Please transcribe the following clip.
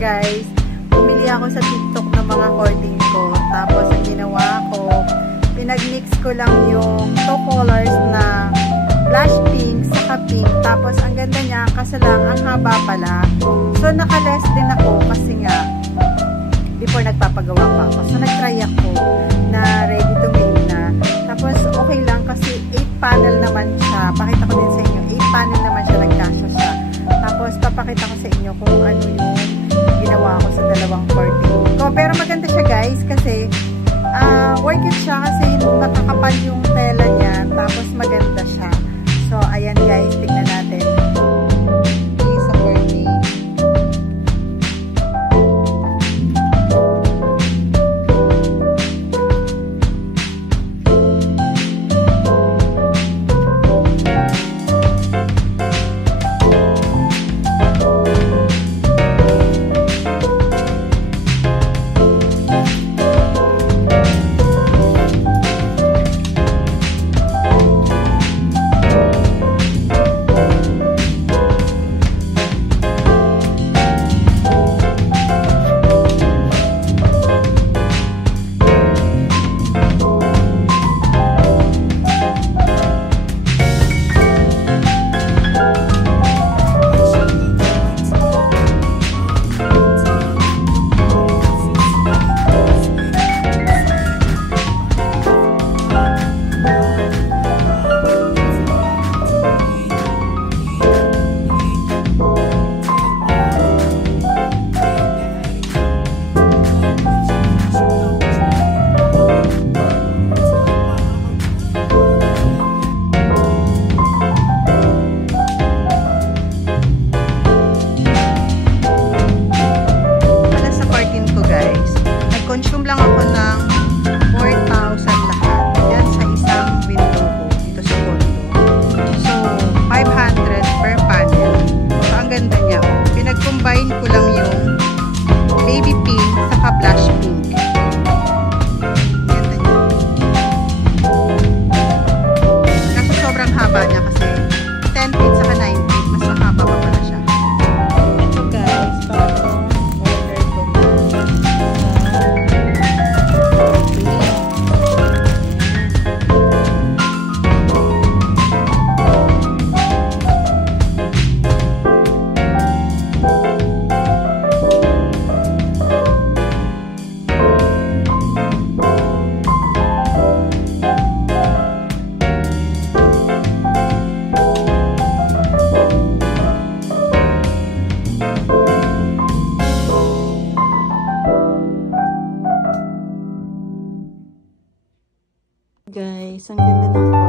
guys, bumili ako sa TikTok ng mga curtain ko. Tapos ang ginawa ko, pinag-mix ko lang yung two colors na blush pink saka pink. Tapos ang ganda niya kasi lang ang haba pala. So naka-less din ako kasi nga before nagpapagawa pa ako. So nag-try ako na ready to make na. Tapos okay lang kasi 8 panel naman siya. Pakita ko din sa inyo. 8 panel naman siya, nagkasya siya. Tapos papakita ko sa inyo kung ano yung ginawa ko sa dalawang curtain ko. Pero maganda siya guys kasi worth it siya kasi nakakapal yung tela niya. Tapos maganda siya. So ayan guys, tignan natin. Sa curtain. Consume lang ako ng 4,000 lahat. Yan sa isang window ko dito sa condo. So, 500 per panel. So, ang ganda niya. Pinag-combine ko lang yung baby pink saka blush pink. Ganda niya. Kaso sobrang haba niya kasi 10 feet saka 9 feet. Mas mahaba pa pala siya. Ito guys, guys, ang ganda ng